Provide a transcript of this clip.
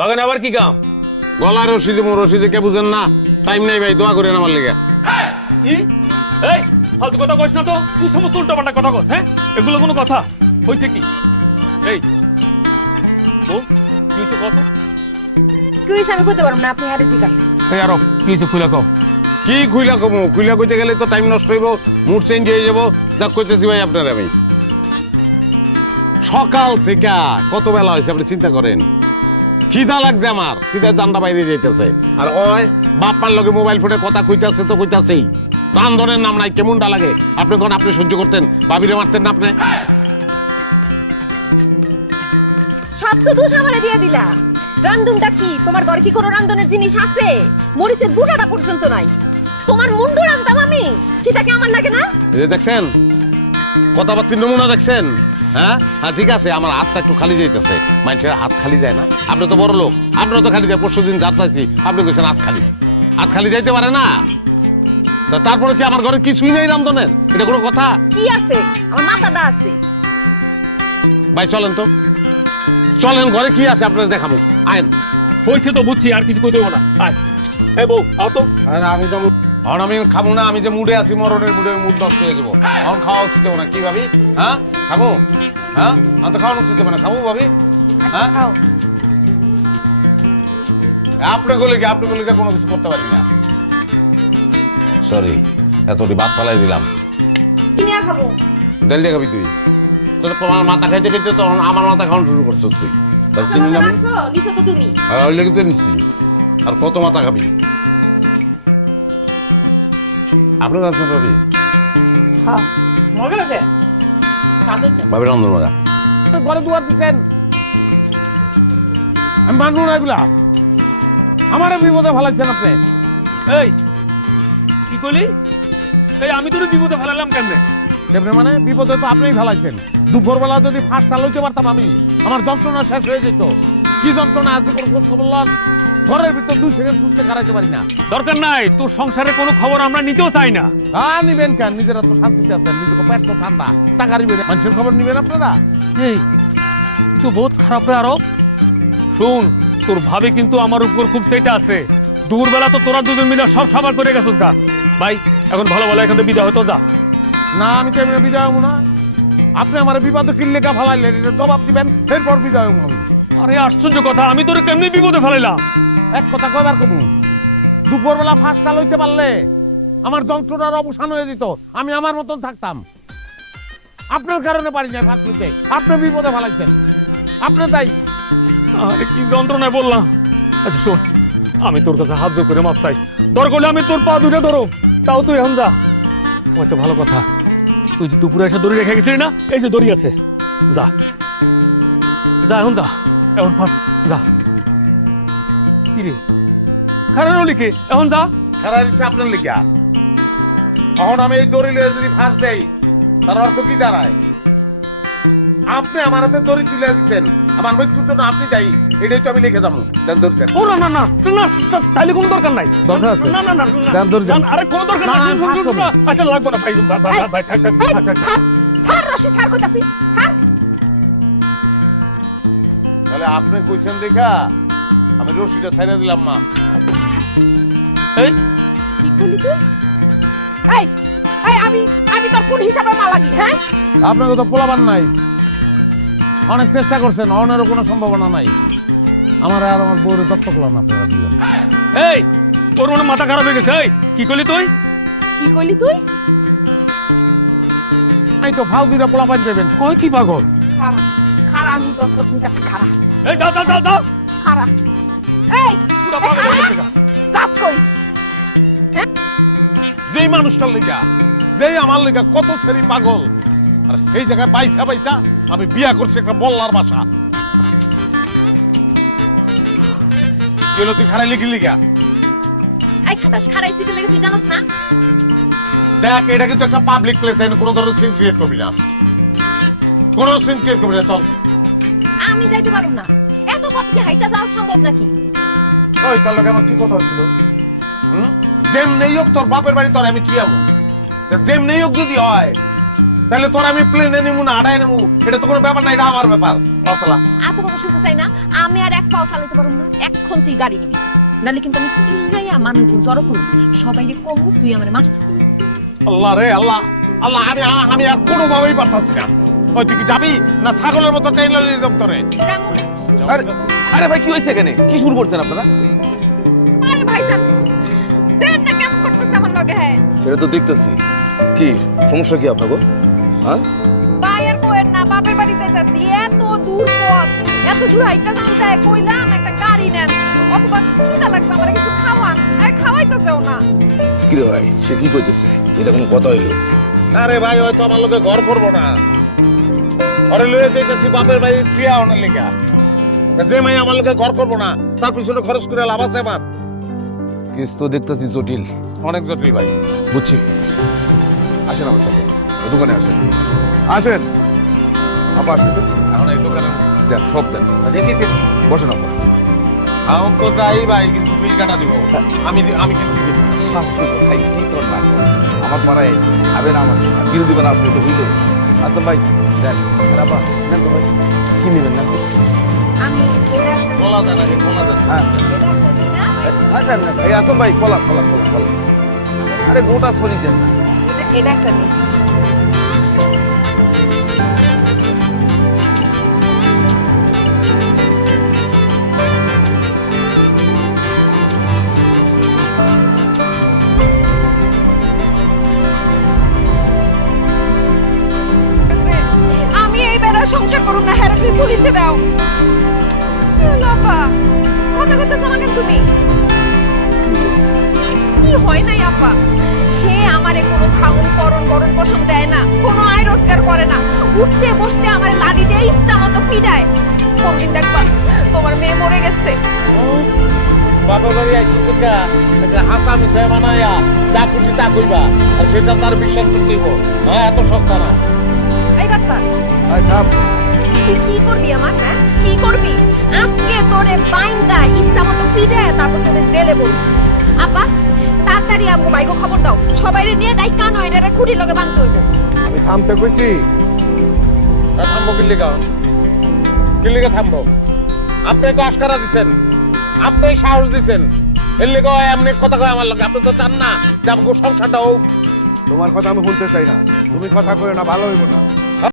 বাগানে আবার কি কাম? গলা রশিদে কে বুঝেন না? টাইম নাই ভাই, দোয়া করেন আমার লেগে। কি? এই ফালতু কথা কইস না তো, তুই সমস্ত উল্টাপাল্টা কথা কস। হ্যাঁ, এগুলো কোনো কথা হইছে কি? এই ও কি হইছে কথা? কি হইছে আমি কইতে পারবো না, আপনি হারে জিগান। এই আরো কি হইছে খুলে কও। কি খুইলা কমু? খুইলা কইতে গেলে তো টাইম নষ্ট হইব, মুড চেঞ্জ হয়ে যাব। দেখ কইতেছি ভাই আপনার, আমি সকাল থেকে কত বেলা হয়েছে আপনি চিন্তা করেন। খিদা লাগছে আমার, খিদা জানটা বাইরে যাইতেছে। আর ওই বাপ্পার লগে মোবাইল ফোনে কথা কইতাছে তো কইতাছেই। রান্ধনের নাম নাই, কেমনটা লাগে আপনি কোন? আপনি সহ্য করতেন, ভাবিরে মারতেন না আপনি? সব তো দোষ আমারে দিয়ে দিলা। রান্ধনটা কি তোমার ঘরে কি কোনো রান্ধনের জিনিস আছে? মরিচের বুটাটা পর্যন্ত নাই। তোমার মুন্ডু রান্ধতাম আমি, কিটাকে আমার লাগে না? এই যে দেখছেন কথাবার্তির নমুনা দেখছেন? হ্যাঁ হ্যাঁ, ঠিক আছে, আমার হাতটা একটু খালি যাইতেছে। মানুষের হাত খালি যায় না? আপনি তো বড় লোক, আপনারা তো খালি যায়। পরশু দিন যাচ্ছি, আপনি কইছেন হাত খালি যাইতে পারে না। তারপরে কি আমার ঘরে কিছুই নেই রান্ধনের? এটা কোনো কথা? কি আছে? আমার মাথাটা আছে। ভাই চলেন তো, চলেন, ঘরে কি আছে আপনারা দেখাবো। আইন হইছে তো বুঝছি, আর কিছু কইতে হবে না। আয় এই বউ আও তো। আরে আমি তো এখন আমি খাবো না, আমি যে মুডে আছি, মরণের মুডে, মুড নষ্ট হয়ে যাবো। এখন খাওয়া উচিত হবে না কি ভাবি? হ্যাঁ খাবো? হ্যাঁ আমি তো খাওয়ানো উচিত হবে না, খাবো ভাবি? আচ্ছা খাও। আপনি গলিকে কোনো কিছু করতে পারি না। সরি, এতটি ভাত ফালাই দিলাম। কি নিয়ে খাবো? ডাল দিয়ে খাবি তুই? তোর তোমার মাথা খাইতে খাইতে তখন আমার মাথা খাওয়ানো শুরু করছো তুই। তার চিনি না আমি? নিছো তো তুমি। ওই লেগে তো নিচ্ছি। আর কত মাথা খাবি? আপনার রান্না ভাবি? হ্যাঁ মজা আছে। খাদছে। ভাবি রান্না মজা। ঘরে দুয়ার দিচ্ছেন, আমি মানবো না এগুলা। আমারে বিপদে ফেলাচ্ছেন আপনি। এই কি কইলি? এই আমি তোর বিপদে ফেলালাম কেমনে? কেমনে মানে? বিপদে তো আপনিই ফেলাইছেন। দুপুরবেলা যদি ফাঁস চালাইতে পারতাম আমি, আমার যন্ত্রণা শেষ হয়ে যেত। কি যন্ত্রণা আছে কোনো খোঁজ খবর লন? ঘরের ভিতর 2 সেকেন্ড সুস্থ কাটাইতে পারি না। দরকার নাই, তোর সংসারে কোনো খবর আমরা নিতেও চাই না। হ্যাঁ নিবেন কেন? নিজেরা তো শান্তিতে আছেন, নিজেকে পেট তো ঠান্ডা, টাকা নিবেন, মানুষের খবর নিবেন আপনারা? এই তুই তো বহুত খারাপ রে। আরো শুন, তোর ভাবে কিন্তু আমার উপর খুব সেটা আছে। দুপুরবেলা তো তোরা দুজন মিলে সব সাবার করে গেছিস গা। ভাই এখন ভালো ভালো এখান থেকে বিদায় হতো যা। না আমি কেমন বিদায় হবো না? আপনি আমার বিপদে কিল্লেকা ফেলাইলেন, এটা জবাব দিবেন, এরপর বিদায় হবো আমি। আরে আশ্চর্য কথা, আমি তোর কেমনি বিপদে ফেলাইলাম? এক কথা কয়বার কমু? দুপুরবেলা ফাঁস চালাইতে পারলে আমার যন্ত্রণার অবসান হয়ে যেত, আমি আমার মতন থাকতাম। আপনার কারণে পারি না ফাঁস লইতে, আপনি বিপদে ফেলাইছেন, আপনি তাই। আরে কি যন্ত্রণায় বললাম। আচ্ছা শোন, আমি তোর কাছে হাত জোর করে মাপ চাই। দরকার হলে আমি তোর পা দুটো ধরো, তাও তুই এখন যা। আচ্ছা ভালো কথা, তুই যে দুপুরে এসে দড়ি রেখে গেছিলি না, এই যে দড়ি আছে, যা যা এখন যা। এখন ফাঁস যা। কি রে খারাপ লিখে এখন যা। খারাপ দিচ্ছে আপনার লিগা। এখন আমি এই দড়ি লয়ে যদি ফাঁস দেই, তার অর্থ কি দাঁড়ায়? আপনি আমার হাতে দড়ি তুলে দিচ্ছেন, আমার মৃত্যুর জন্য আপনি দায়ী, এটাই তো আমি লিখে যাবো। দেন দড়িটা। ও না না না না, তাইলে কোনো দরকার নাই। দরকার আছে? না না না দেন দড়ি দেন। আরে কোনো দরকার না, নাই। না, ফাঁস করবো। আচ্ছা লাগবে না ভাই, ভাই থাক থাক থাক থাক। স্যার রশি স্যার কইতাছি। স্যার তাহলে আপনি কইছেন দেখা আমি রশিটা ছাইড়া দিলাম। মা এই কি কইলি তুই? এই এই আমি তোর কোন হিসাবে মা লাগি? হ্যাঁ আপনাকে তো পোলাবার নাই, অনেক চেষ্টা করছেন, অনেরও কোনো সম্ভাবনা নাই। আমার আর আমার বউরে দত্ত করলাম আপনারা দুজন। এই তোর মনে মাথা খারাপ হয়ে গেছে? এই কি করলি তুই? কি কইলি তুই? এই তো ফাউ দুইটা পোলা পাইতে দেবেন। কয় কি পাগল? খারা খারা আমি তো কইতাছি খারা এই যা যা যা যা। খারা। এই পুরো পাগল হয়ে গেছে গা। যাস কই? যেই মানুষটার লেগা, যেই আমার লেগা কত ছেড়ি পাগল, আর এই জায়গায় পাইছা আমি বিয়া করছি একটা বল্লার বাসা। কি হলো তুই খারাই লিখি লিগা? এই খাদাস খারাই সিতে লাগে তুই জানোস না? দেখ এটা কিন্তু একটা পাবলিক প্লেস, এখানে কোনো ধরনের সিন ক্রিয়েট করবি না, কোনো সিন ক্রিয়েট করবি না। চল। আমি যাইতে পারুম না, এত পথ কি হাইটা যাওয়া সম্ভব নাকি? ওই তার লগে আমার কি কথা হয়েছিল? যেমনি হোক তোর বাপের বাড়ি তোর আমি কি আমু, যেমনি হোক যদি হয় তাহলে তোর আমি প্লেনে নিমু না আড়াই নেবো, এটা তো কোনো ব্যাপার না, এটা আমার ব্যাপার। পাওসালা এত কথা শুনতে চাই না, আমি আর এক পাও চালাতে পারবো না। এখন তুই গাড়ি নিবি, নাহলে কিন্তু আমি সিঙ্গাইয়া মানুষজন জড়ো করবো, সবাই কমু তুই আমার মারছিস। আল্লাহ রে আল্লাহ আল্লাহ, আমি আর কোনোভাবেই পারতাছি না। ওই তুই কি যাবি না ছাগলের মতো ট্রেন ললি দপ্তরে? আরে আরে ভাই কি হয়েছে এখানে? কি শুরু করছেন আপনারা? আরে ভাইজান, দেন না কেমন করতেছে আমার লগে। হ্যাঁ সেটা তো দেখতেছি। কি সমস্যা কি আপনার? হ্যাঁ বাইয়ের বউয়ের না বাপের বাড়ি যাইতাছি, এত দূর পথ, এত দূর হাইটা যাওয়া যায়, কইলাম একটা গাড়ি নেন, অথবা খিদা লাগছে আমার কিছু খাওয়ান, আরে খাওয়াইতেছেও না। কি রে ভাই, সে কি কইতেছে? এটা কোনো কথা হইলো? আরে ভাই হয়তো আমার লোকে ঘর করবো না, আরে লয়ে যাইতেছি বাপের বাড়ি বিয়া হওয়ার লেগা। তা যে মাই আমার লোকে ঘর করবো না তার পিছনে খরচ করে লাভ আছে আমার? কেস তো দেখতেছি জটিল, অনেক জটিল ভাই। বুঝছি। আসেন আমার সাথে, ওই দোকানে আসেন। আসেন আপা, আসেন তো। এখন এই দোকানে দেখ সব দেখ, বসেন আপা। এখন তো যাই ভাই, কিন্তু বিল কাটা দিব আমি কিন্তু দিব। ভাই কি করবা, আমার পাড়ায় খাবেন, আমার বিল দিবেন আপনি, তো হইল। আসলাম ভাই দেন, আরে আপা নেন তো ভাই, কি নেবেন না? আমি এটা একটা কলা দেন আগে, কলা দেন। হ্যাঁ নেন নেন, এই আসলাম ভাই, কলা কলা কলা কলা। আরে গোটা সরি দেন না। এটা একটা নেই। আমি এই বেড়া সংসার করুন না, হ্যাঁ তুমি পুলিশে দাও। লাফা কথা কথা আমাকে তুমি কি হয় নাই আপা, সে আমারে কোনো খাওন করন বরণ পোষণ দেয় না, কোনো আয় রোজগার করে না, উঠতে বসতে আমারে লাড়ি দিয়ে ইচ্ছা মতো পিটায়। কোনদিন দেখবা তোমার মেয়ে মরে গেছে, বাপের বাড়ি আইছি দেখা একটা হাসা মিশাই বানায়া যা খুশি তা কইবা, আর সেটা তার বিশ্বাস করতে হইব। হ্যাঁ, এত সস্তা না। এই বাটপার আয় থাম। তুই কি করবি আমার, হ্যাঁ কি করবি? আজকে তোরে বাইন্দা ইচ্ছা মতো পিটায় তারপর তোরে জেলে বল। আপা তাড়াতাড়ি আমগো বাইগো খবর দাও, সবাইরে নিয়ে ডাইকা নয় এটারে খুঁটির লগে বাঁধতে হইব। আমি থামতে কইছি। থামবো কিল্লিগা থামবো? আপনি তো আস্কারা দিচ্ছেন, আপনি সাহস দিচ্ছেন, এর লেগে এমনি কথা কয় আমার লগে। আপনি তো চান না যে আমাকে সংসারটা হোক। তোমার কথা আমি শুনতে চাই না, তুমি কথা কইও না, ভালো হইব না।